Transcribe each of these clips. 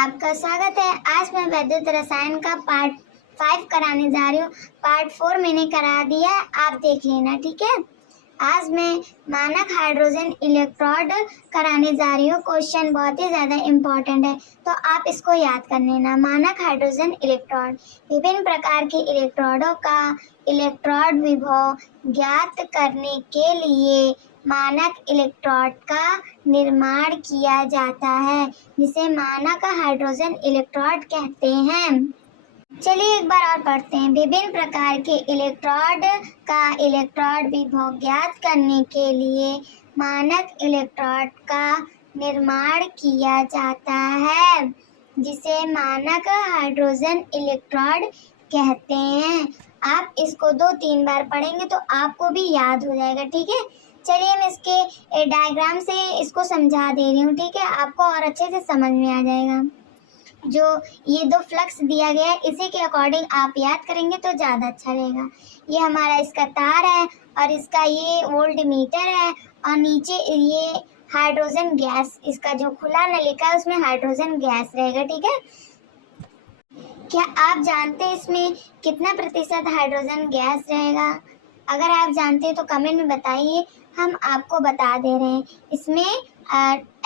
आपका स्वागत है। आज मैं वैद्युत रसायन का पार्ट 5 कराने जा रही हूँ। पार्ट 4 मैंने करा दिया है, आप देख लेना, ठीक है। आज मैं मानक हाइड्रोजन इलेक्ट्रोड कराने जा रही हूँ। क्वेश्चन बहुत ही ज़्यादा इम्पोर्टेंट है, तो आप इसको याद कर लेना। मानक हाइड्रोजन इलेक्ट्रोड, विभिन्न प्रकार के इलेक्ट्रोडों का इलेक्ट्रोड विभव ज्ञात करने के लिए मानक इलेक्ट्रोड का निर्माण किया जाता है, जिसे मानक हाइड्रोजन इलेक्ट्रोड कहते हैं। चलिए एक बार और पढ़ते हैं। विभिन्न प्रकार के इलेक्ट्रोड का इलेक्ट्रोड विभव ज्ञात करने के लिए मानक इलेक्ट्रोड का निर्माण किया जाता है, जिसे मानक हाइड्रोजन इलेक्ट्रोड कहते हैं। आप इसको 2-3 बार पढ़ेंगे तो आपको भी याद हो जाएगा, ठीक है। चलिए मैं इसके डायग्राम से इसको समझा दे रही हूँ, ठीक है। आपको और अच्छे से समझ में आ जाएगा। जो ये 2 फ्लक्स दिया गया है, इसी के अकॉर्डिंग आप याद करेंगे तो ज़्यादा अच्छा रहेगा। ये हमारा इसका तार है और इसका ये वोल्ट मीटर है, और नीचे ये हाइड्रोजन गैस, इसका जो खुला न लिखा है उसमें हाइड्रोजन गैस रहेगा, ठीक है। क्या आप जानते हैं इसमें कितना प्रतिशत हाइड्रोजन गैस रहेगा? अगर आप जानते हैं तो कमेंट में बताइए, हम आपको बता दे रहे हैं। इसमें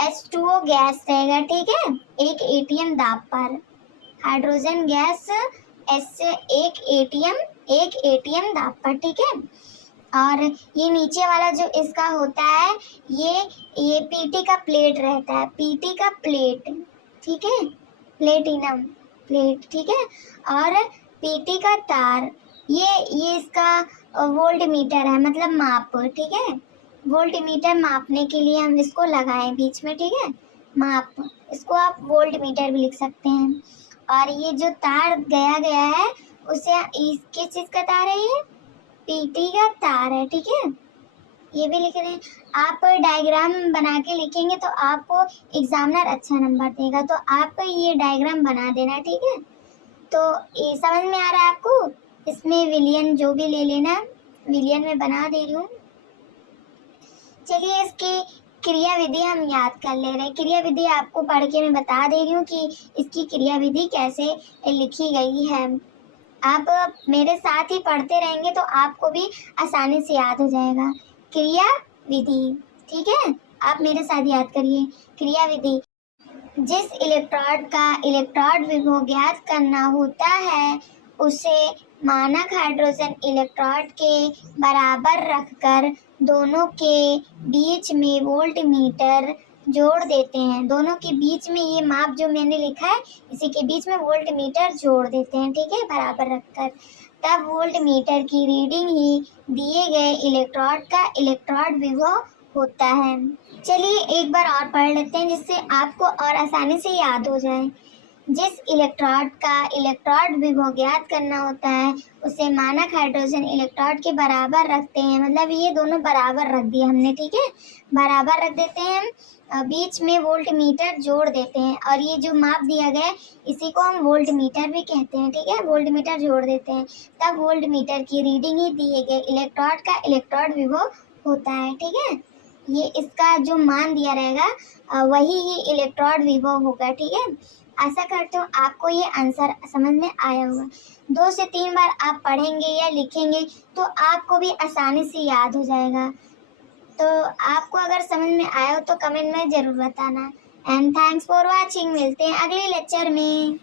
H2O गैस रहेगा, ठीक है, 1 एटीएम दाब पर। हाइड्रोजन गैस एक एटीएम दाब पर, ठीक है। और ये नीचे वाला जो इसका होता है, ये पीटी का प्लेट रहता है, पीटी का प्लेट, ठीक है, प्लेटिनम प्लेट, ठीक है। और पीटी का तार, ये इसका वोल्ट मीटर है, मतलब माप, ठीक है। वोल्ट मीटर मापने के लिए हम इसको लगाएं बीच में, ठीक है, माप, इसको आप वोल्ट मीटर भी लिख सकते हैं। और ये जो तार गया है उसे किस चीज़ का तार है? ये पीटी का तार है, ठीक है, ये भी लिख रहे हैं। आप डायग्राम बना के लिखेंगे तो आपको एग्जामिनर अच्छा नंबर देगा, तो आप ये डायग्राम बना देना, ठीक है। तो ये समझ में आ रहा है आपको? इसमें विलियन जो भी ले लेना, विलियन में बना दे रही हूँ। चलिए इसकी क्रिया विधि हम याद कर ले रहे हैं। क्रिया विधि आपको पढ़ के मैं बता दे रही हूँ कि इसकी क्रिया विधि कैसे लिखी गई है। आप मेरे साथ ही पढ़ते रहेंगे तो आपको भी आसानी से याद हो जाएगा। क्रिया विधि, ठीक है, आप मेरे साथ याद करिए। क्रिया विधि, जिस इलेक्ट्रोड का इलेक्ट्रोड विभव ज्ञात करना होता है उसे मानक हाइड्रोजन इलेक्ट्रोड के बराबर रखकर दोनों के बीच में वोल्ट मीटर जोड़ देते हैं। दोनों के बीच में ये माप जो मैंने लिखा है, इसी के बीच में वोल्ट मीटर जोड़ देते हैं, ठीक है, बराबर रखकर। तब वोल्ट मीटर की रीडिंग ही दिए गए इलेक्ट्रोड का इलेक्ट्रोड विभव होता है। चलिए एक बार और पढ़ लेते हैं, जिससे आपको और आसानी से याद हो जाए। जिस इलेक्ट्रोड का इलेक्ट्रोड विभव ज्ञात करना होता है उसे मानक हाइड्रोजन इलेक्ट्रोड के बराबर रखते हैं, मतलब ये दोनों बराबर रख दिए हमने, ठीक है, बराबर रख देते हैं। बीच में वोल्ट मीटर जोड़ देते हैं, और ये जो माप दिया गया है इसी को हम वोल्ट मीटर भी कहते हैं, ठीक है, वोल्ट मीटर जोड़ देते हैं। तब वोल्ट मीटर की रीडिंग ही दिए गए इलेक्ट्रोड का इलेक्ट्रोड विभव होता है, ठीक है। ये इसका जो मान दिया रहेगा वही ही इलेक्ट्रोड विभव होगा, ठीक है। आशा करती हूँ आपको ये आंसर समझ में आया होगा। 2 से 3 बार आप पढ़ेंगे या लिखेंगे तो आपको भी आसानी से याद हो जाएगा। तो आपको अगर समझ में आया हो तो कमेंट में ज़रूर बताना। And thanks for watching. मिलते हैं अगले लेक्चर में।